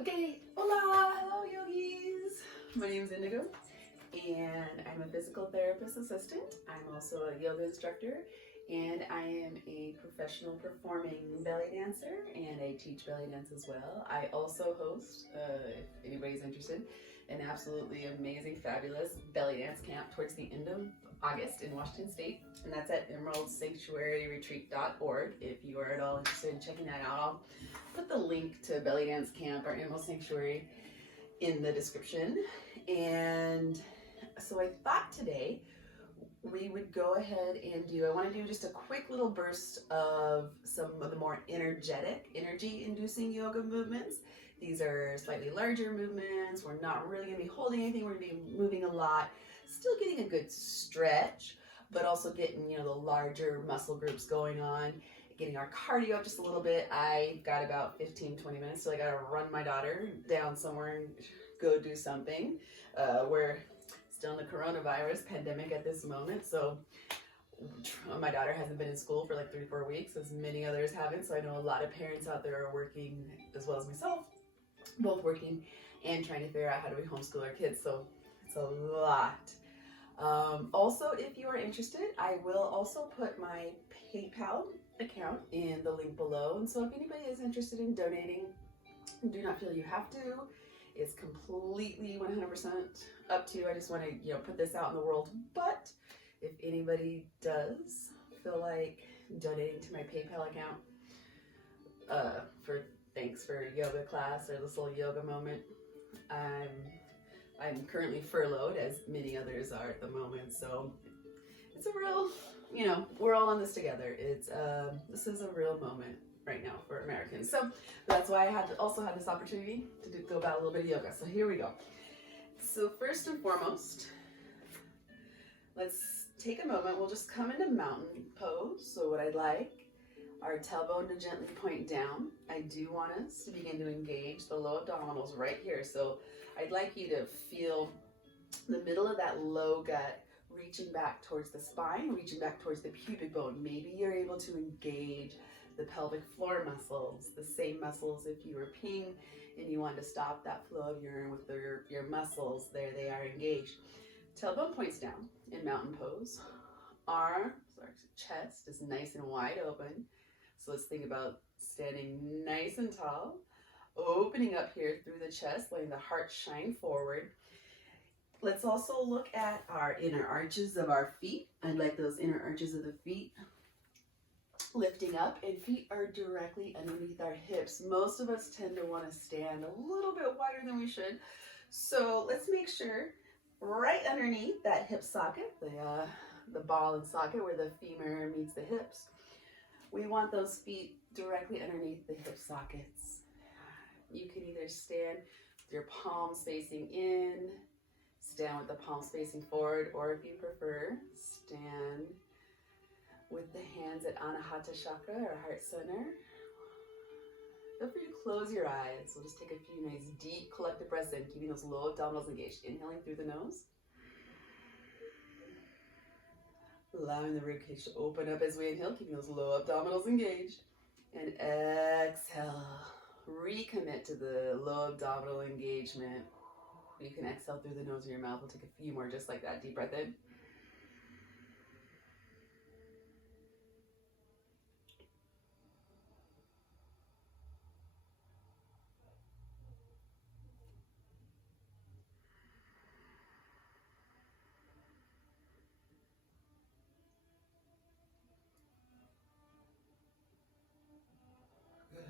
Okay, hola, hello yogis. My name is Indigo and I'm a physical therapist assistant. I'm also a yoga instructor and I am a professional performing belly dancer and I teach belly dance as well. I also host, if anybody's interested, an absolutely amazing, fabulous belly dance camp towards the end of August in Washington State, and that's at emeraldsanctuaryretreat.org. If you are at all interested in checking that out, I'll put the link to Belly Dance Camp or Emerald Sanctuary in the description. And so I thought today we would go ahead and I want to do just a quick little burst of some of the more energy-inducing yoga movements. These are slightly larger movements. We're not really going to be holding anything. We're going to be moving a lot, still getting a good stretch, but also getting, the larger muscle groups going on, getting our cardio up just a little bit. I've got about 15-20 minutes, so I got to run my daughter down somewhere and go do something. We're still in the coronavirus pandemic at this moment, so my daughter hasn't been in school for like 3-4 weeks, as many others haven't, so I know a lot of parents out there are working, as well as myself, both working and trying to figure out how do we homeschool our kids, so it's a lot. Also, if you are interested, I will also put my PayPal account in the link below, and so if anybody is interested in donating, do not feel you have to. It's completely 100% up to you. I just want to, put this out in the world. But if anybody does feel like donating to my PayPal account for thanks for yoga class or this little yoga moment, I'm currently furloughed, as many others are at the moment. So it's a real, we're all on this together. This is a real moment right now for Americans. So that's why I also had this opportunity to go about a little bit of yoga. So here we go. So first and foremost, let's take a moment. We'll just come into mountain pose. So what I'd like, our tailbone to gently point down. I do want us to begin to engage the low abdominals right here. So I'd like you to feel the middle of that low gut reaching back towards the spine, reaching back towards the pubic bone. Maybe you're able to engage the pelvic floor muscles, the same muscles if you were peeing and you wanted to stop that flow of urine with your muscles. There they are engaged. Tailbone points down in mountain pose. Our chest is nice and wide open. So let's think about standing nice and tall, opening up here through the chest, letting the heart shine forward. Let's also look at our inner arches of our feet. I'd like those inner arches of the feet lifting up, and feet are directly underneath our hips. Most of us tend to want to stand a little bit wider than we should. So let's make sure right underneath that hip socket, the ball and socket where the femur meets the hips, we want those feet directly underneath the hip sockets. You can either stand with your palms facing in, stand with the palms facing forward, or if you prefer, stand with the hands at Anahata chakra or heart center. Feel free to close your eyes. We'll just take a few nice deep collective breaths in, keeping those low abdominals engaged. Inhaling through the nose. Allowing the ribcage to open up as we inhale, keeping those low abdominals engaged. And exhale. Recommit to the low abdominal engagement. You can exhale through the nose or your mouth. We'll take a few more just like that. Deep breath in.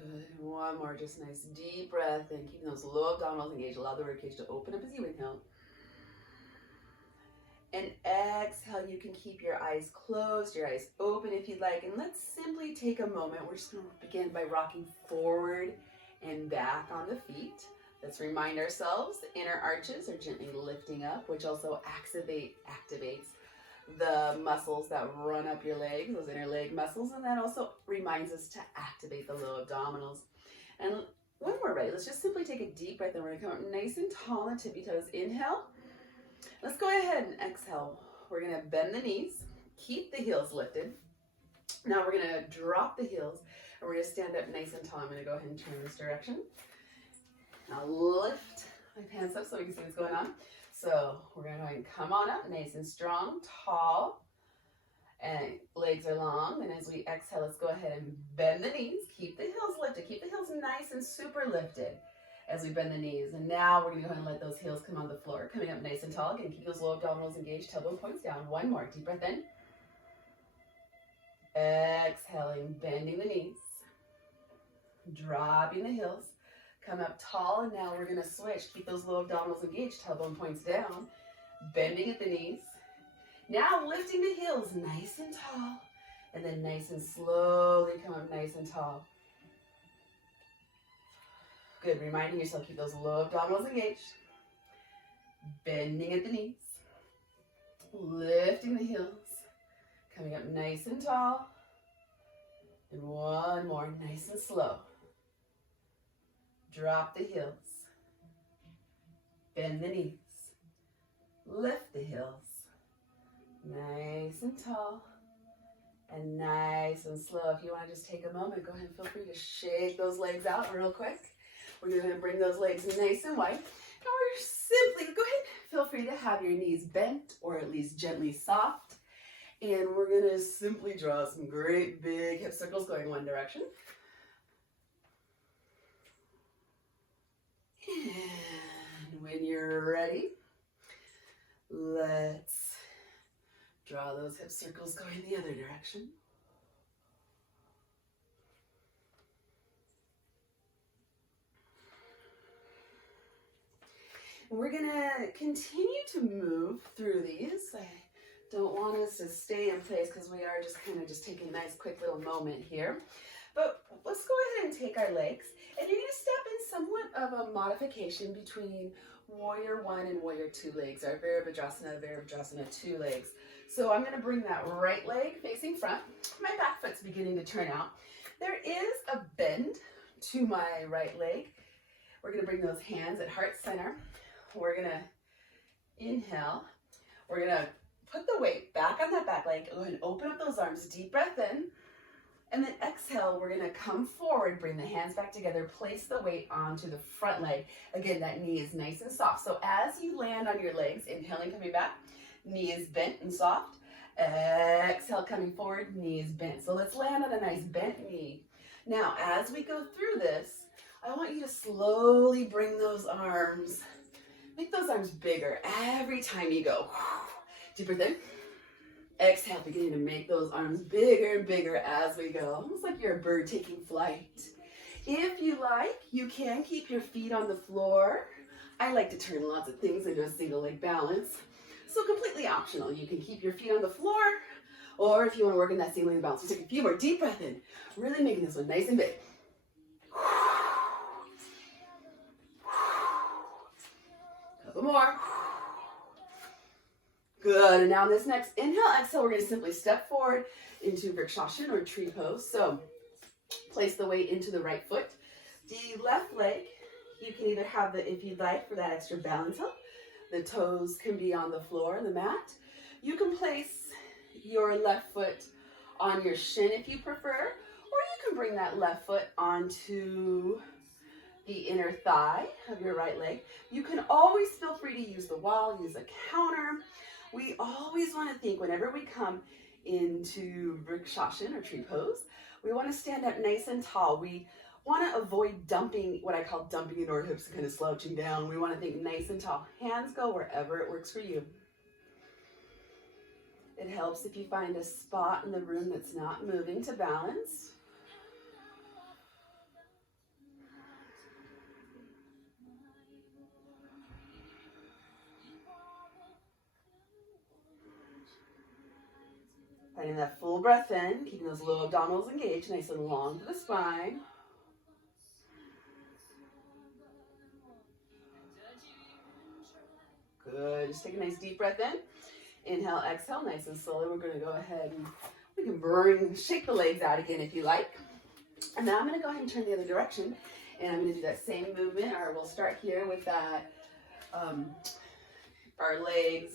Good. One more, just nice deep breath in, keeping those low abdominals engaged. Allow the ribcage to open up as you inhale. And exhale, you can keep your eyes closed, your eyes open if you'd like. And let's simply take a moment. We're just going to begin by rocking forward and back on the feet. Let's remind ourselves the inner arches are gently lifting up, which also activates the muscles that run up your legs, those inner leg muscles, and that also reminds us to activate the low abdominals. And when we're ready, let's just simply take a deep breath, and we're going to come up nice and tall on the tippy toes. Inhale. Let's go ahead and exhale. We're going to bend the knees, keep the heels lifted. Now we're going to drop the heels, and we're going to stand up nice and tall. I'm going to go ahead and turn this direction. Now lift my pants up so we can see what's going on. So we're going to go ahead and come on up, nice and strong, tall, and legs are long. And as we exhale, let's go ahead and bend the knees. Keep the heels lifted. Keep the heels nice and super lifted as we bend the knees. And now we're going to go ahead and let those heels come on the floor. Coming up nice and tall. Again, keep those low abdominals engaged, tailbone points down. One more. Deep breath in. Exhaling, bending the knees. Dropping the heels. Come up tall, and now we're going to switch. Keep those low abdominals engaged, tailbone points down. Bending at the knees. Now lifting the heels nice and tall, and then nice and slowly come up nice and tall. Good, reminding yourself, keep those low abdominals engaged. Bending at the knees. Lifting the heels. Coming up nice and tall. And one more, nice and slow. Drop the heels. Bend the knees. Lift the heels. Nice and tall. And nice and slow. If you want to just take a moment, go ahead and feel free to shake those legs out real quick. We're going to bring those legs nice and wide. And we're simply, go ahead, feel free to have your knees bent or at least gently soft. And we're going to simply draw some great big hip circles going one direction. And when you're ready, let's draw those hip circles going the other direction. And we're going to continue to move through these. I don't want us to stay in place because we are just kind of just taking a nice quick little moment here. But let's go ahead and take our legs, and you're going to step in somewhat of a modification between Warrior 1 and Warrior 2 legs, our Virabhadrasana 2 legs. So I'm going to bring that right leg facing front. My back foot's beginning to turn out. There is a bend to my right leg. We're going to bring those hands at heart center. We're going to inhale. We're going to put the weight back on that back leg. Go ahead and open up those arms. Deep breath in. And then exhale, we're going to come forward, bring the hands back together, place the weight onto the front leg. Again, that knee is nice and soft. So as you land on your legs, inhaling, coming back, knee is bent and soft. Exhale, coming forward, knee is bent. So let's land on a nice bent knee. Now, as we go through this, I want you to slowly bring those arms, make those arms bigger every time you go. Deep breath in. Exhale, beginning to make those arms bigger and bigger as we go. Almost like you're a bird taking flight. If you like, you can keep your feet on the floor. I like to turn lots of things into a single leg balance. So completely optional. You can keep your feet on the floor, or if you want to work in that single leg balance, we'll take a few more deep breath in. Really making this one nice and big. Couple more. Good, and now this next inhale, exhale, we're going to simply step forward into Vrikshasana or tree pose. So place the weight into the right foot. The left leg, you can either have the, if you'd like, for that extra balance help, the toes can be on the floor, the mat. You can place your left foot on your shin if you prefer, or you can bring that left foot onto the inner thigh of your right leg. You can always feel free to use the wall, use a counter. We always want to think whenever we come into Vrikshasana or tree pose, we want to stand up nice and tall. We want to avoid dumping, what I call dumping into our hips and kind of slouching down. We want to think nice and tall. Hands go wherever it works for you. It helps if you find a spot in the room that's not moving to balance. Finding that full breath in, keeping those low abdominals engaged, nice and long to the spine. Good, just take a nice deep breath in. Inhale, exhale, nice and slowly. We're going to go ahead and we can shake the legs out again if you like. And now I'm going to go ahead and turn the other direction. And I'm going to do that same movement, or we'll start here with that, our legs,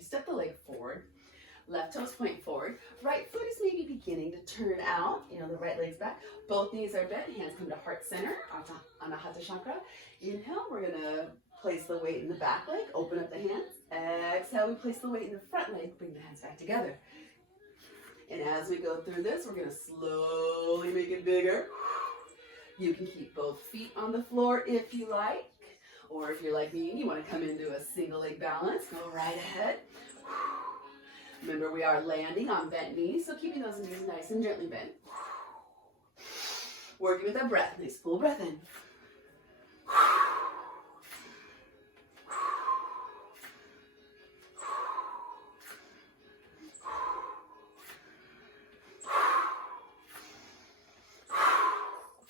step the leg forward. Left toes point forward. Right foot is maybe beginning to turn out. You know, the right leg's back. Both knees are bent. Hands come to heart center. Anahata chakra. Inhale, we're going to place the weight in the back leg. Open up the hands. Exhale, we place the weight in the front leg. Bring the hands back together. And as we go through this, we're going to slowly make it bigger. You can keep both feet on the floor if you like. Or if you're like me and you want to come into a single leg balance, go right ahead. Remember, we are landing on bent knees, so keeping those knees nice and gently bent. Working with that breath. Nice full breath in.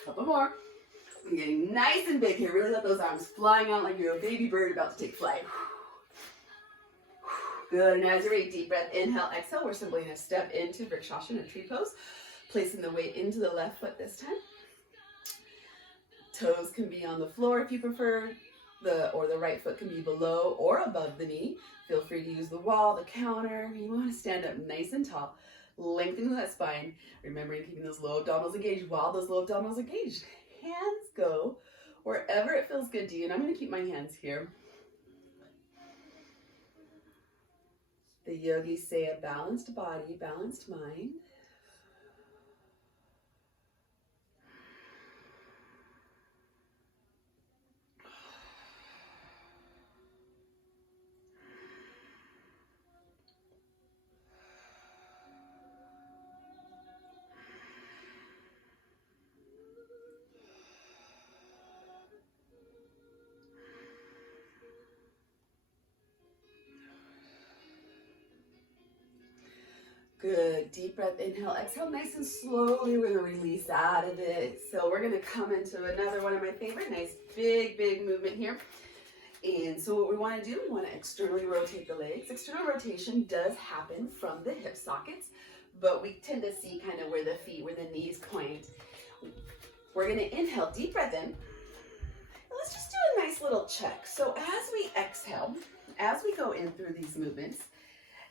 Couple more. We're getting nice and big here. Really let those arms flying out like you're a baby bird about to take flight. Good, and as you're ready, deep breath, inhale, exhale. We're simply going to step into Vrikshasana, or tree pose, placing the weight into the left foot this time. Toes can be on the floor if you prefer, or the right foot can be below or above the knee. Feel free to use the wall, the counter. You want to stand up nice and tall, lengthening that spine, remembering keeping those low abdominals engaged. While those low abdominals engaged, hands go wherever it feels good to you. And I'm going to keep my hands here. The yogis say a balanced body, balanced mind. Good, deep breath, inhale, exhale, nice and slowly, we're gonna release out of it. So we're gonna come into another one of my favorite, nice big movement here. And so what we wanna do, we wanna externally rotate the legs. External rotation does happen from the hip sockets, but we tend to see kind of where the feet, where the knees point. We're gonna inhale, deep breath in. And let's just do a nice little check. So as we exhale, as we go in through these movements,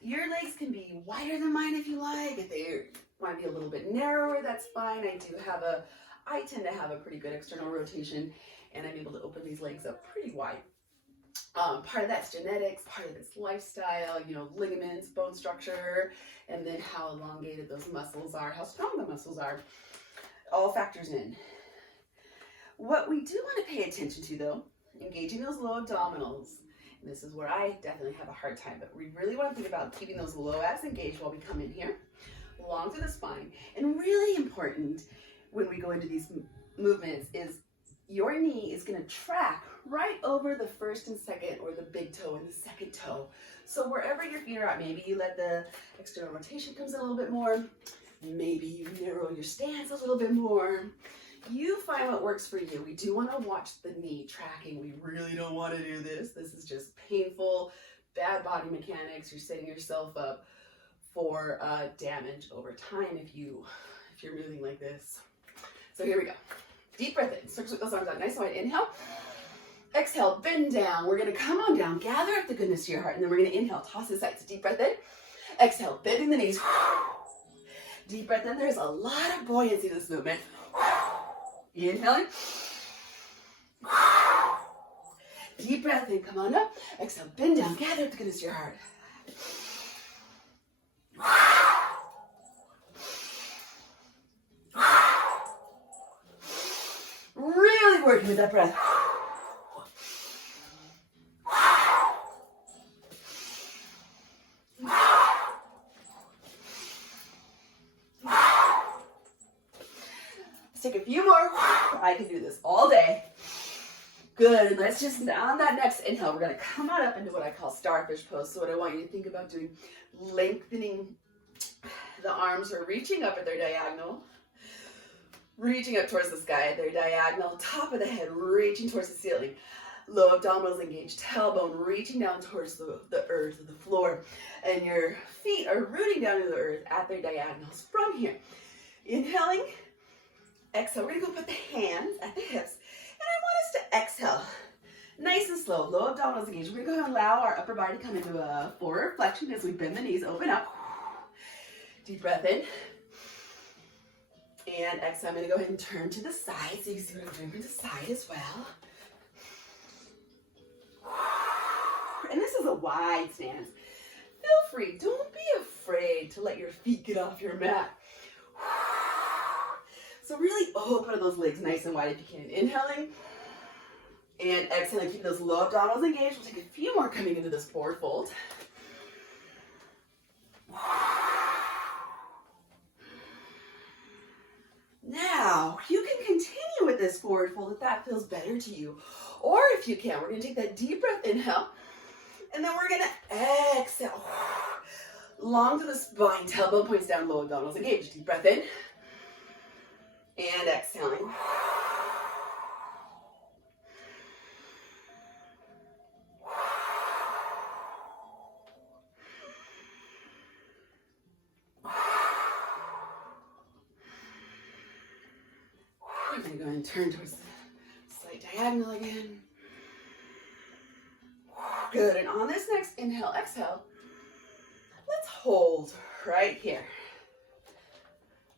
your legs can be wider than mine if you like. If they want to be a little bit narrower, that's fine. I tend to have a pretty good external rotation, and I'm able to open these legs up pretty wide. Part of that's genetics, part of it's lifestyle, you know, ligaments, bone structure, and then how elongated those muscles are, how strong the muscles are. All factors in. What we do want to pay attention to, though, engaging those low abdominals. And this is where I definitely have a hard time, but we really want to think about keeping those low abs engaged while we come in here, long through the spine. And really important when we go into these movements is your knee is going to track right over the first and second, or the big toe and the second toe. So wherever your feet are at, maybe you let the external rotation comes in a little bit more. Maybe you narrow your stance a little bit more. You find what works for you. We do want to watch the knee tracking. We really don't want to do this. This is just painful, bad body mechanics. You're setting yourself up for damage over time if you're moving like this. So here we go. Deep breath in. Circle those arms out. Nice wide inhale. Exhale, bend down. We're going to come on down. Gather up the goodness to your heart. And then we're going to inhale. Toss the sides. Deep breath in. Exhale, bending the knees. Deep breath in. There's a lot of buoyancy in this movement. Inhaling. Deep breath in. Come on up. Exhale, bend down. Gather up the goodness to your heart. Really working with that breath. Let's take a few more. I can do this all day. Good, and let's just, on that next inhale, we're gonna come on up into what I call starfish pose. So what I want you to think about doing, lengthening the arms, or reaching up at their diagonal, reaching up towards the sky at their diagonal, top of the head, reaching towards the ceiling. Low abdominals engaged, tailbone reaching down towards the earth, the floor, and your feet are rooting down to the earth at their diagonals from here. Inhaling, exhale. We're gonna go put the hands at the hips, and I want us to exhale. Nice and slow, low abdominals engaged. We're gonna go ahead and allow our upper body to come into a forward flexion as we bend the knees, open up. Deep breath in. And exhale, I'm going to go ahead and turn to the side so you can see what I'm doing to the side as well. And this is a wide stance. Feel free, don't be afraid to let your feet get off your mat. So really open those legs nice and wide if you can. Inhaling and exhaling, keep those low abdominals engaged. We'll take a few more coming into this forward fold. Now, you can continue with this forward fold if that feels better to you. Or if you can, we're going to take that deep breath, inhale, and then we're going to exhale. Long to the spine, tailbone points down, low abdominals engaged. Deep breath in, and exhaling. I'm going to go ahead and turn towards the slight diagonal again. Good, and on this next inhale, exhale, let's hold right here.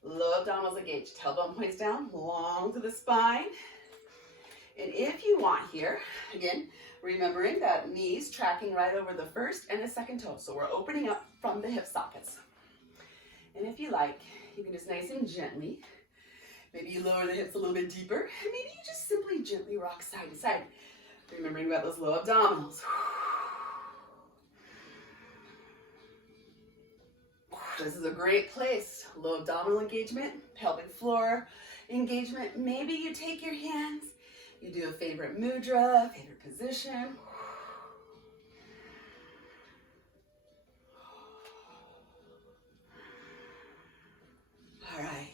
Low abdominals engaged, tailbone points down, long to the spine. And if you want here, again, remembering that knees tracking right over the first and the second toe. So we're opening up from the hip sockets. And if you like, you can just nice and gently, maybe you lower the hips a little bit deeper, and maybe you just simply gently rock side to side. Remembering about those low abdominals. This is a great place. Low abdominal engagement, pelvic floor engagement. Maybe you take your hands, you do a favorite mudra, favorite position. All right.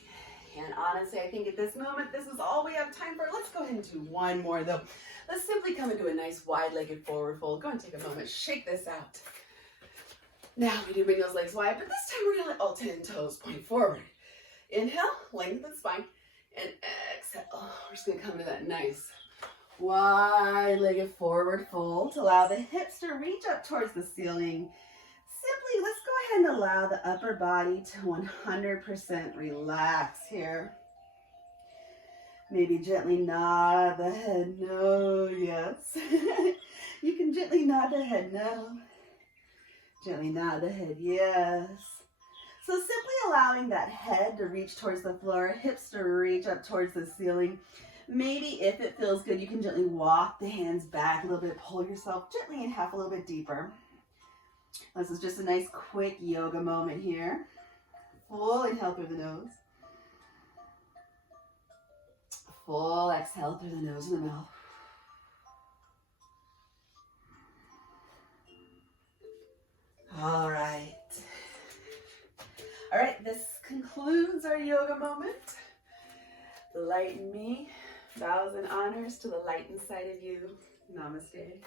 And honestly, I think at this moment, this is all we have time for. Let's go ahead and do one more though. Let's simply come into a nice wide-legged forward fold. Go and take a moment, shake this out. Now we do bring those legs wide, but this time we're gonna let all 10 toes point forward. Inhale, lengthen the spine, and exhale. We're just gonna come into that nice wide-legged forward fold. Allow the hips to reach up towards the ceiling. Simply, let's go ahead and allow the upper body to 100% relax here. Maybe gently nod the head no, yes. You can gently nod the head no. Gently nod the head yes. So simply allowing that head to reach towards the floor, hips to reach up towards the ceiling. Maybe if it feels good, you can gently walk the hands back a little bit, pull yourself gently in half a little bit deeper. This is just a nice quick yoga moment here. Full inhale through the nose. Full exhale through the nose and the mouth. All right. All right, this concludes our yoga moment. The light in me bows and honors to the light inside of you. Namaste.